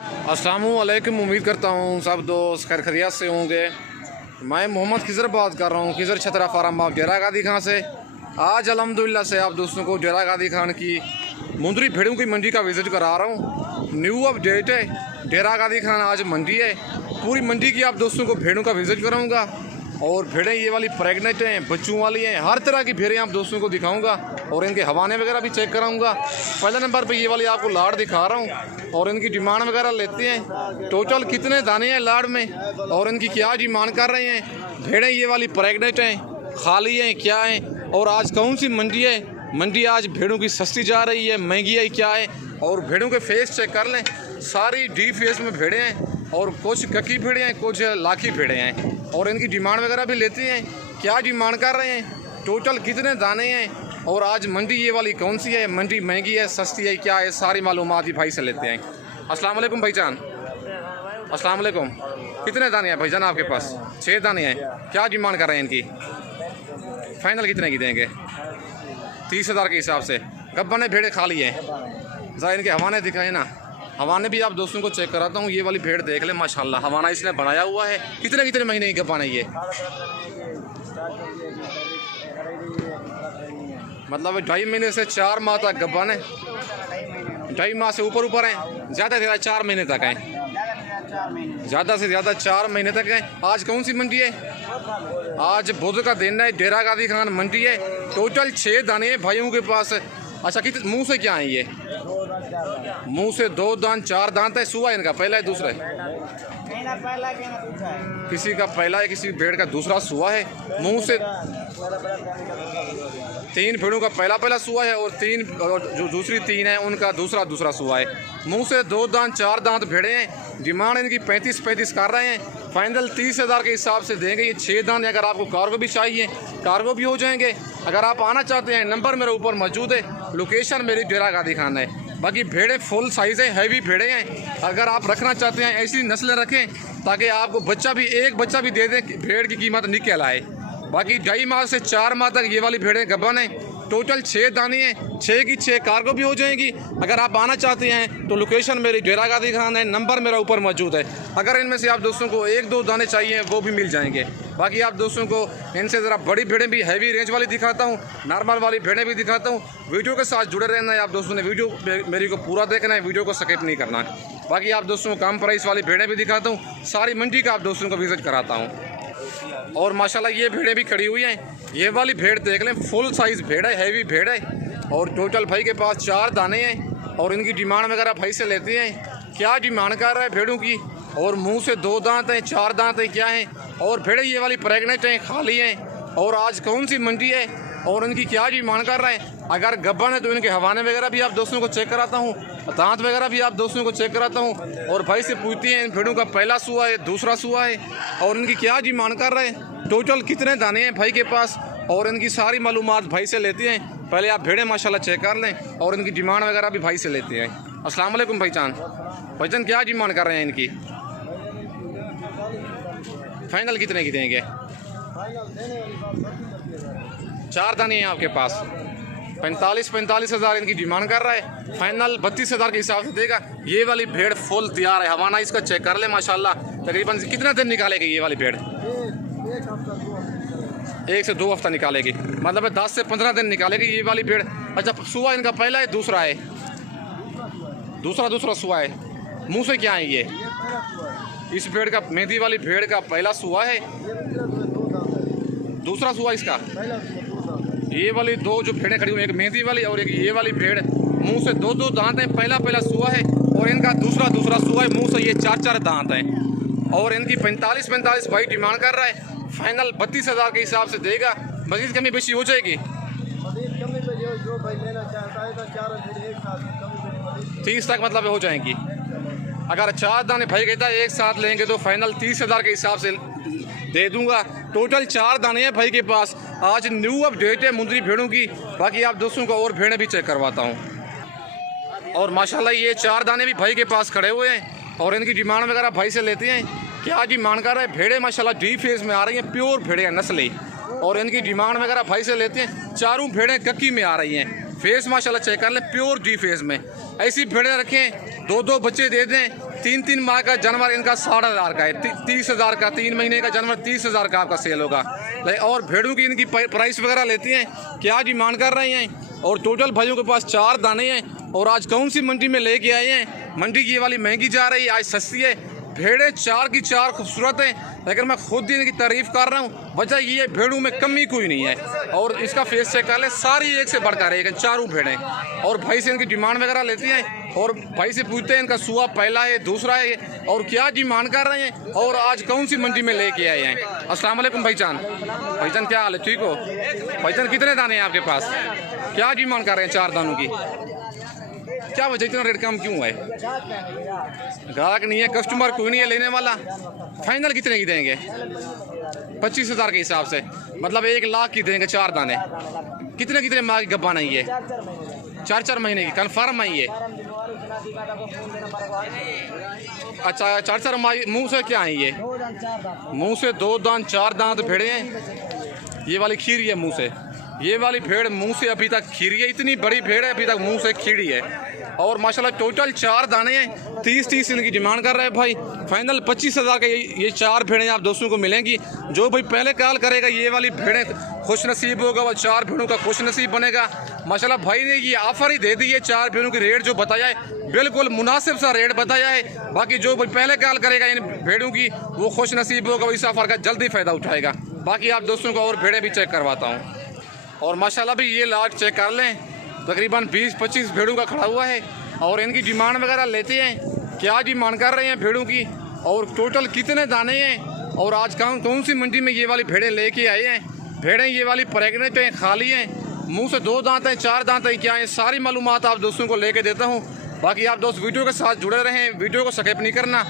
अस्सलामुअलैकुम। उम्मीद करता हूँ सब दोस्त खैर खैरियत से होंगे। मैं मोहम्मद खिज़र बात कर रहा हूँ, खिज़र छतरा फार्म आप डेरा गादी खान से। आज अल्हम्दुलिल्लाह से आप दोस्तों को डेरा गादी खान की मुंदरी भेड़ों की मंडी का विज़िट करा रहा हूँ। न्यू अपडेट है, डेरा गादी खान आज मंडी है। पूरी मंडी की आप दोस्तों को भेड़ों का विज़िट कराऊँगा और भेड़ें ये वाली प्रेग्नेंट हैं, बच्चों वाली हैं, हर तरह की भेड़ें आप दोस्तों को दिखाऊंगा और इनके हवाने वगैरह भी चेक कराऊंगा। पहले नंबर पे ये वाली आपको लाड़ दिखा रहा हूँ और इनकी डिमांड वगैरह लेते हैं। टोटल कितने दाने हैं लाड़ में और इनकी क्या डिमांड कर रहे हैं। भेड़ें ये वाली प्रेग्नेंट हैं, खाली हैं, क्या हैं और आज कौन सी मंडी है। मंडी आज भेड़ों की सस्ती जा रही है, महंगी है, क्या है। और भेड़ों के फेस चेक कर लें, सारी डी फेस में भेड़ें हैं और कुछ ककी भेड़ें हैं, कुछ लाखी भेड़ें हैं और इनकी डिमांड वगैरह भी लेते हैं। क्या डिमांड कर रहे हैं, टोटल कितने दाने हैं और आज मंडी ये वाली कौन सी है, मंडी महंगी है, सस्ती है, क्या है, सारी मालूमात ही भाई से लेते हैं। अस्सलाम वालेकुम भाईजान। अस्सलाम वालेकुम। कितने दाने हैं भाईजान आपके पास? 6 दाने हैं। क्या डिमांड कर रहे हैं इनकी? फाइनल कितने की देंगे? 30,000 के हिसाब से। गब्बन भेड़े खाली हैं, ज़रा इनके हवाने दिखाए ना। हवाने भी आप दोस्तों को चेक कराता हूँ। ये वाली भेड़ देख ले, माशाल्लाह हवाना इसने बनाया हुआ है। कितने कितने महीने की गब्बान है ये? मतलब 2.5 महीने से 4 माह तक गब्बान है। 2.5 माह से ऊपर हैं, ज़्यादा से ज़्यादा 4 महीने तक हैं, ज़्यादा से ज़्यादा 4 महीने तक हैं। आज कौन सी मंडी है? आज बुध का दिन है, डेरा गादी खान मंडी है। टोटल 6 दाने हैं भाइयों के पास। अच्छा, कितने मुँह से क्या है ये? मुंह से 2 दांत 4 दांत है। सुआ इनका पहला है दूसरा है? किसी का पहला है, किसी भेड़ का दूसरा सुआ है। मुंह से 3 भेड़ों का पहला सुआ है और 3 जो दूसरी 3 है उनका दूसरा सुआ है। मुंह से 2 दांत 4 दांत भेड़े हैं। डिमांड इनकी 35 कर रहे हैं। फाइनल 30,000 के हिसाब से देंगे। ये 6 दांत। अगर आपको कार्गो भी चाहिए, कार्गो भी हो जाएंगे। अगर आप आना चाहते हैं, नंबर मेरे ऊपर मौजूद है। लोकेशन मेरी डेरा गादी खान है। बाकी भेड़ें फुल साइज़ है, हैवी भेड़ें हैं। अगर आप रखना चाहते हैं ऐसी नस्लें रखें ताकि आपको एक बच्चा भी दे दें, भेड़ की कीमत निकल आए। बाकी 2.5 माह से 4 माह तक ये वाली भेड़ें गब्बन हैं। टोटल 6 दाने हैं, 6 की 6 कार्गो भी हो जाएंगी। अगर आप आना चाहते हैं तो लोकेशन मेरी डेरा गादी खान है, नंबर मेरा ऊपर मौजूद है। अगर इनमें से आप दोस्तों को 1-2 दाने चाहिए वो भी मिल जाएंगे। बाकी आप दोस्तों को इनसे ज़रा बड़ी भेड़ें भी, हैवी रेंज वाली दिखाता हूँ, नॉर्मल वाली भेड़ें भी दिखाता हूँ। वीडियो के साथ जुड़े रहना है आप दोस्तों ने। वीडियो मेरी को पूरा देखना है, वीडियो को स्किप नहीं करना है। बाकी आप दोस्तों को कम प्राइस वाली भेड़ें भी दिखाता हूँ, सारी मंडी का आप दोस्तों को विजिट कराता हूँ। और माशाल्लाह ये भेड़ें भी खड़ी हुई हैं। ये वाली भेड़ देख लें, फुल साइज़ भेड़ है, हैवी भेड़ है और टोटल भाई के पास 4 दाने हैं और इनकी डिमांड वगैरह भाई से लेते हैं। क्या डिमांड कर रहा है भेड़ों की और मुंह से 2 दांत हैं, 4 दांत हैं, क्या हैं। और भेड़ें ये वाली प्रेग्नेंट हैं, खाली हैं और आज कौन सी मंडी है और इनकी क्या डिमांड कर रहे हैं। अगर गब्बन है तो इनके हवाने वगैरह भी आप दोस्तों को चेक कराता हूँ, दांत वगैरह भी आप दोस्तों को चेक कराता हूँ और भाई से पूछते हैं इन भेड़ों का पहला सुआ है, दूसरा सुआ है और इनकी क्या डिमांड कर रहे हैं, टोटल कितने दाने हैं भाई के पास और इनकी सारी मालूमात भाई से लेते हैं। पहले आप भेड़ें माशाल्लाह चेक कर लें और इनकी डिमांड वगैरह भी भाई से लेते हैं। अस्सलाम वालेकुम भाईजान। भाईजान क्या डिमांड कर रहे हैं इनकी? फाइनल कितने की देंगे? 4 दाने हैं आपके पास। 45 हज़ार इनकी डिमांड कर रहा है। फाइनल 32,000 के हिसाब से देगा। ये वाली भेड़ फुल तैयार है। हवाना इसका चेक कर ले माशाल्लाह। तकरीबन कितना दिन निकालेगी ये वाली भेड़? 1 से 2 हफ्ता निकालेगी, मतलब 10 से 15 दिन निकालेगी ये वाली भेड़। अच्छा, सुआ इनका पहला है, दूसरा है? दूसरा सुआ है। मुँह से क्या है ये? इस भेड़ का, मेहंदी वाली भेड़ का पहला सुआ है, दूसरा सुआ इसका। ये वाली 2 जो भेड़ें खड़ी हुई, एक मेहंदी वाली और एक ये वाली भेड़, मुंह से 2 दांत हैं, पहला सुआ है और इनका दूसरा सुआ है। मुंह से ये 4 दांत हैं और इनकी 45 भाई डिमांड कर रहा है। फाइनल 32,000 के हिसाब से देगा। मजीद कमी बेशी हो जाएगी? 30 तक मतलब हो जाएंगी। अगर 4 दाने भाई कहता है एक साथ लेंगे तो फाइनल 30,000 के हिसाब से दे दूंगा। टोटल 4 दाने हैं भाई के पास। आज न्यू अपडेट है मुंदरी भेड़ों की। बाकी आप दोस्तों को और भेड़ें भी चेक करवाता हूँ। और माशाल्लाह ये 4 दाने भी भाई के पास खड़े हुए हैं और इनकी डिमांड वगैरह भाई से लेते हैं। क्या डिमांड कर रहे हैं? भेड़ें माशाल्लाह डी फेस में आ रही हैं, प्योर भेड़ें हैं, नस्ली, और इनकी डिमांड वगैरह भाई से लेते हैं। चारों भेड़ें कक्की में आ रही हैं। फेस माशाल्लाह चेक कर लें, प्योर जी फेस में। ऐसी भेड़ें रखें, 2-2 बच्चे दे दें। 3-3 माह का जानवर इनका 60,000 का है, 30,000 का। 3 महीने का जानवर 30,000 का आपका सेल होगा। और भेड़ों की इनकी प्राइस वगैरह लेती हैं, क्या डिमांड कर रहे हैं। और टोटल भाइयों के पास 4 दाने हैं। और आज कौन सी मंडी में लेके आए हैं, मंडी की ये वाली महंगी जा रही है, आज सस्ती है। भेड़ें 4 की 4 खूबसूरत हैं, लेकिन मैं खुद ही इनकी तारीफ कर रहा हूँ। वजह ये है भेड़ों में कमी कोई नहीं है। और इसका फेस चेक कर ले, सारी एक से बढ़कर एक, चारों भेड़ें। और भाई से इनकी डिमांड वगैरह लेती हैं, और भाई से पूछते हैं इनका सुआ पहला है, दूसरा है, और क्या डिमांड कर रहे हैं, और आज कौन सी मंडी में लेके आए हैं। अस्सलाम वालेकुम भाईजान। भाईजान क्या हाल है, ठीक हो भाईजान? कितने दाने हैं आपके पास, क्या डिमांड कर रहे हैं 4 दानों की? क्या वजह, इतना रेट कम क्यों है? ग्राहक नहीं है, कस्टमर कोई नहीं है लेने वाला। फाइनल कितने की देंगे? 25,000 के हिसाब से, मतलब 1 लाख की देंगे 4 दाने। कितने कितने माह की गब्बा नहीं है? 4-4 महीने की कन्फर्म है ये? अच्छा 4-4 माह। मुँह से क्या है ये? मुँह से 2 दांत 4 दांत भेड़े हैं। ये वाली खीरी है मुँह से, ये वाली भेड़ मुंह से अभी तक खीरी है, इतनी बड़ी भेड़ है, अभी तक मुंह से खीरी है। और माशाल्लाह टोटल 4 दाने हैं, 30-30 इनकी डिमांड कर रहे हैं भाई। फाइनल 25,000 का ये 4 भेड़ें आप दोस्तों को मिलेंगी। जो भाई पहले कॉल करेगा ये वाली भेड़ें खुश नसीब होगा, वो 4 भेड़ों का खुश नसीब बनेगा। माशाल्लाह भाई ने ये ऑफर ही दे दी है। 4 भेड़ों की रेट जो बताया है बिल्कुल मुनासिब सा रेट बताया है। बाकी जो भाई पहले कॉल करेगा इन भेड़ों की वो खुश नसीब होगा, वो इस ऑफर का जल्दी फ़ायदा उठाएगा। बाकी आप दोस्तों को और भेड़ें भी चेक करवाता हूँ। और माशाल्लाह भी ये लाट चेक कर लें, तकरीबन 20-25 भेड़ों का खड़ा हुआ है। और इनकी डिमांड वगैरह लेते हैं, क्या डिमांड कर रहे हैं भेड़ों की, और टोटल कितने दाने हैं, और आज कौन सी मंडी में ये वाली भेड़ें लेके आए हैं। भेड़ें ये वाली प्रेगनेंट हैं, खाली हैं, मुंह से 2 दांत हैं, 4 दांत हैं, क्या है, सारी मालूमात आप दोस्तों को लेके देता हूँ। बाकी आप दोस्त वीडियो के साथ जुड़े रहें, वीडियो को स्किप नहीं करना।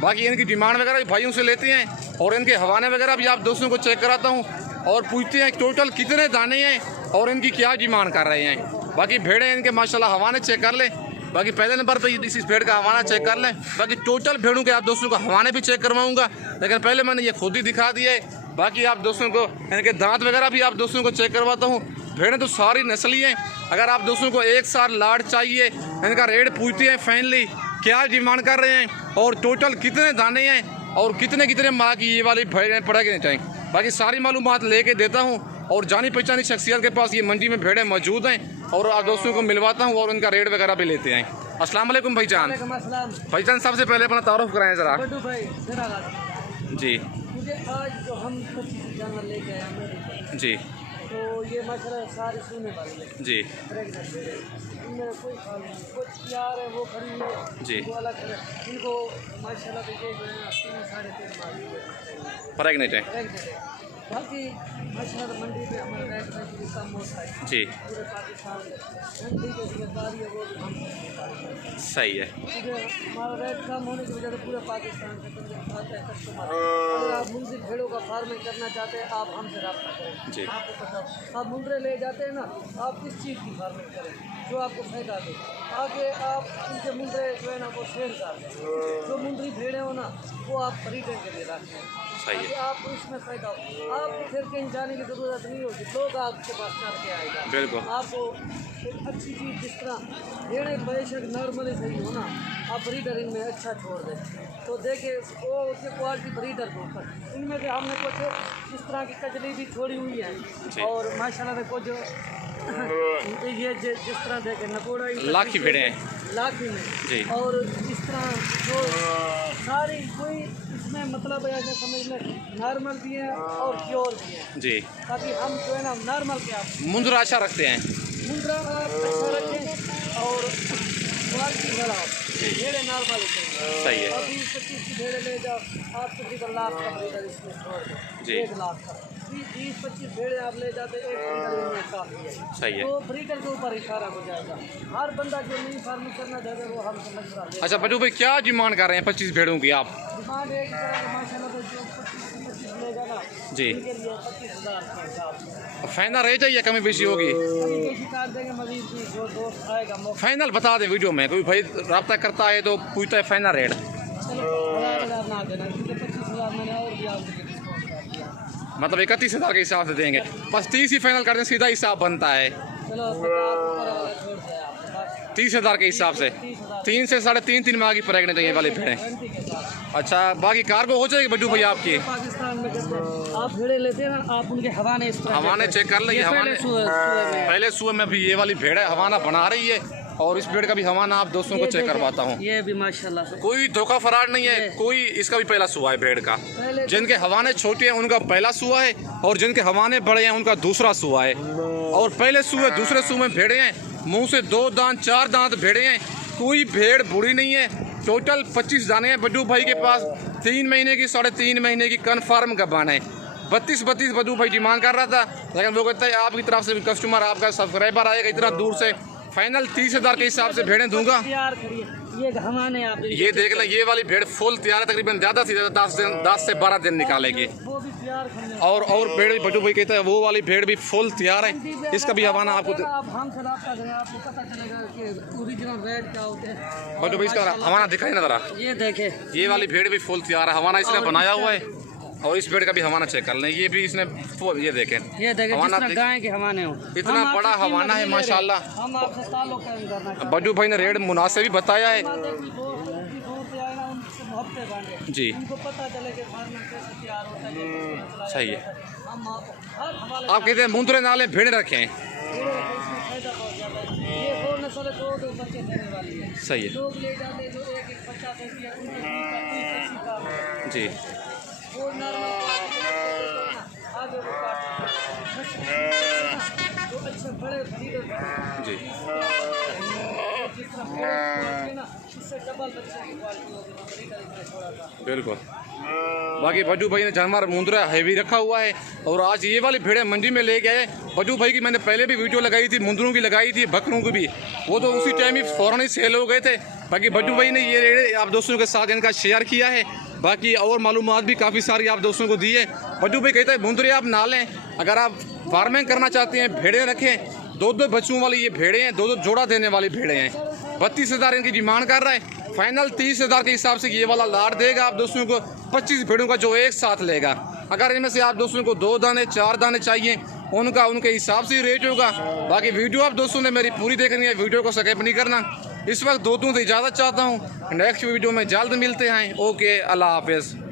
बाकी इनकी डिमांड वगैरह भी भाइयों से लेते हैं, और इनके हवाने वगैरह भी आप दोस्तों को चेक कराता हूँ, और पूछते हैं टोटल कितने दाने हैं और इनकी क्या डिमांड कर रहे हैं। बाकी भेड़ें इनके माशाल्लाह हवाने चेक कर लें। बाकी पहले नंबर पे इस भेड़ का हवाना चेक कर लें। बाकी टोटल भेड़ों के आप दोस्तों को हवाने भी चेक करवाऊंगा, लेकिन पहले मैंने ये खुद ही दिखा दिया है। बाकी आप दोस्तों को इनके दांत वगैरह भी आप दोस्तों को चेक करवाता हूँ। भेड़ें तो सारी नस्ली हैं। अगर आप दोस्तों को एक साथ लाट चाहिए, इनका रेट पूछते हैं फाइनली क्या डिमांड कर रहे हैं, और टोटल कितने दाने हैं, और कितने कितने माह की ये वाली भेड़ें पड़ेगी चाहिए। बाकी सारी मालूमात लेके देता हूँ, और जानी पहचानी शख्सियत के पास ये मंडी में भेड़ें मौजूद हैं, और आप दोस्तों को मिलवाता हूँ, और उनका रेट वगैरह भी लेते हैं। अस्सलाम वालेकुम भाईजान। भाईजान सबसे पहले अपना तारुफ कराएं ज़रा जी। मुझे आज जो हम 25 जानवर लेके आए हैं जी, तो ये माशाल्लाह सारी सुने वाली है जी, इनमें कोई खाल नहीं, कुछ यार है वो खड़ी है जी, वो अलग है। इनको माशाल्लाह देखिए जो है 3-3.5 माह प्रेग्नेंट है बाकी माशाल्लाह मंडी पे हमारे रेट में भी कम होता है जी, पूरे पाकिस्तान में मंडी जो जिम्मेदारी है वो भी हम सही है। हमारा रेट कम होने की वजह से पूरे पाकिस्तान से आता है कस्टमर। अगर आप मुंशी भेड़ों का फार्मिंग करना चाहते हैं आप हमसे रब्ता करें जी। आपको पता आप मुंद्रे ले जाते हैं ना, आप किस चीज़ की फार्मिंग करें जो आपको फायदा दे, आगे आप उनके मुंद्रे जो है ना वो सेल कर दें। जो मुंद्री भेड़े हो ना वो आप खरीदने के लिए रखते हैं, सही है। आपको इसमें फ़ायदा हो, आपको फिर कहीं जाने की ज़रूरत नहीं होगी, लोग आपके पास करके आएगा। बिल्कुल आपको एक अच्छी चीज़ जिस तरह भेड़े बेशक नॉर्मली सही हो ना, आप ब्रीडर इनमें अच्छा छोड़ दें तो देखिए वो उसके क्वालिटी ब्रीडर के ऊपर। इनमें से हमने कुछ इस तरह की कचली भी छोड़ी हुई है, और माशाल्लाह से कुछ ये जिस तरह देखे नकोड़ा लाखी भेड़ें हैं लाखी में जी, और इस तरह जो सारी कोई इसमें मतलब ऐसे समझ लें नॉर्मल भी है और प्योर भी है जी। ताकि हम जो है ना नॉर्मल के आप मुंद्रा अच्छा रखते हैं, मुद्रा आप अच्छा रखें और क्वालिटी वाला भेड़े नॉर्मल सही है। अभी 25 की भेड़े ले जाओ आप तकरीबन लाख का ब्रीडर इसमें छोड़ जी। दो 1 लाख का 20-25 भेड़े आप ले जाते एक ब्रीडर में काफ़ी है। सही है। तो ब्रीडर के ऊपर इशारा हो जाएगा। हर बंदा जो नहीं फार्मिंग करना चाहता वो हम समझ रहा है। अच्छा बटू भाई क्या डिमांड कर रहे हैं 25 भेड़ों की आप? डिमांड एक तरह का माशाल्लाह तो जो 25 लेगा ना जी, इनके लिए 25,000 के हिसाब से फाइनल रेट है या कमी बेशी होगी? अभी कोई शिकायत देंगे मजीद भी जो दोस्त आएगा मौका फाइनल बता दे वीडियो में, कोई भाई रब्ता करता है तो पूछता है फाइनल रेट। चलो 1,000 ना देना क्योंकि 25,000 मैंने और भी आपके लिए डिस्काउंट कर दिया। मतलब 31,000 के हिसाब से देंगे, बस 30 ही फाइनल कर दें, सीधा हिसाब बनता है। चलो 50 ऊपर वाला छोड़ दिया आपने बस 30,000 के हिसाब से 30,000 3 से 3.5 माह की प्रेगनेंट है ये वाली भेड़ें। गारंटी के साथ। अच्छा, बाकी कार्गो हो जाएगी बड्डू भाई आपकी? पाकिस्तान में कहते हैं आप भेड़े लेते हैं ना, आप उनके हवाने इस तरह हवाने चेक कर लेंगे। हवाने पहले सुबह में भी ये वाली भेड़ है हवाना बना रही है, और इस भेड़ का भी हवाना आप दोस्तों को चेक करवाता हूँ। ये भी माशाल्लाह से कोई धोखा फराड नहीं है, कोई इसका भी पहला सुआ है भेड़ का। जिनके हवाने छोटे हैं उनका पहला सुआ है, और जिनके हवाने बड़े हैं उनका दूसरा सुआ है। और पहले सुए दूसरे सुए में भेड़े हैं, मुंह से 2 दांत 4 दांत भेड़े हैं। कोई भेड़ बुरी नहीं है। टोटल 25 दाने हैं बड्डू भाई के पास। 3 महीने की 3.5 महीने की कन्फर्म गबान है। 32 बड्डू भाई डिमांड कर रहा था, लेकिन वो कहता है आपकी तरफ से कस्टमर, आपका सब्सक्राइबर आएगा इतना दूर से, फाइनल 30,000 के हिसाब से भेड़ें दूंगा। तैयार करिए, ये हवाने आप ये देख लें, ये वाली भेड़ फुल तैयार है, तकरीबन ज़्यादा से ज़्यादा 10 से 12 दिन निकालेगी। वो भी तैयार करने और भेड़ भी बड्डू भाई कहता है वो वाली भेड़ भी फुल तैयार है, इसका भी हवाना आपको आप हमसे रब्ता करें, आपको पता चलेगा कि ओरिजिनल रेट क्या होते हैं। बड्डू भाई इसका हवाना दिखाई ना जरा। ये देखे, ये वाली भेड़ भी फुल तैयार है, हवाना इसने बनाया हुआ है। और इस भेड़ का भी हवाना चेक कर लें, ये भी इसने ये देखें ये देखे हवाना जितना गाय के हवाने हो। इतना हम बड़ा आपसे हवाना है कीमत नहीं ले रहे, माशाल्लाह। हम आपसे ताल्लुक कायम करना चाहते हैं। बड्डू भाई ने रेट मुनासिब भी बताया है दूर से आए ना, उनसे मोहब्बत बांधे जी। उनको पता चले कि फार्मर कैसे तैयार होता है। सही है। हम हर हवाले आप कहते हैं मुंदरे नाले भेड़ रखे हैं। इसमें फायदा बहुत ज़्यादा है। ये 2 नस्ल 2 बच्चे देने वाली है। सही है लोग ले जाते हैं जो एक बच्चा देती है, उनके 30 का जी। वो नर आगे वो काट वो अच्छे बड़े ब्रीडर जी जिस तरह बड़े ना, इससे डबल बच्चे की क्वालिटी होगी, ब्रीडर इसमें थोड़ा सा। बिल्कुल। बाकी बड्डू भाई ने जानवर मुंदरा हैवी रखा हुआ है, और आज ये वाली भेड़ें मंडी में ले गए। बड्डू भाई की मैंने पहले भी वीडियो लगाई थी, मुंदरों की लगाई थी, बकरों की भी, वो तो उसी टाइम ही फ़ौरन ही सेल हो गए थे। बाकी बड्डू भाई ने ये रेट आप दोस्तों के साथ इनका शेयर किया है। बाकी और मालूमात भी काफ़ी सारी आप दोस्तों को दी है। बड्डू भाई कहते हैं मुंदरे आप ना लें, अगर आप फार्मिंग करना चाहते हैं भेड़ें रखें। 2 बच्चों वाली ये भेड़ें हैं, 2 जोड़ा देने वाली भेड़ें हैं। 32,000 इनकी डिमांड कर रहा है, फाइनल 30,000 के हिसाब से ये वाला लाट देगा आप दोस्तों को 25 भेड़ों का, जो एक साथ लेगा। अगर इनमें से आप दोस्तों को 2 दाने 4 दाने चाहिए, उनके हिसाब से रेट होगा। बाकी वीडियो आप दोस्तों ने मेरी पूरी देखनी है, वीडियो को स्किप नहीं करना। इस वक्त दोस्तों से इजाज़त चाहता हूँ, नेक्स्ट वीडियो में जल्द मिलते हैं। ओके, अल्लाह हाफिज़।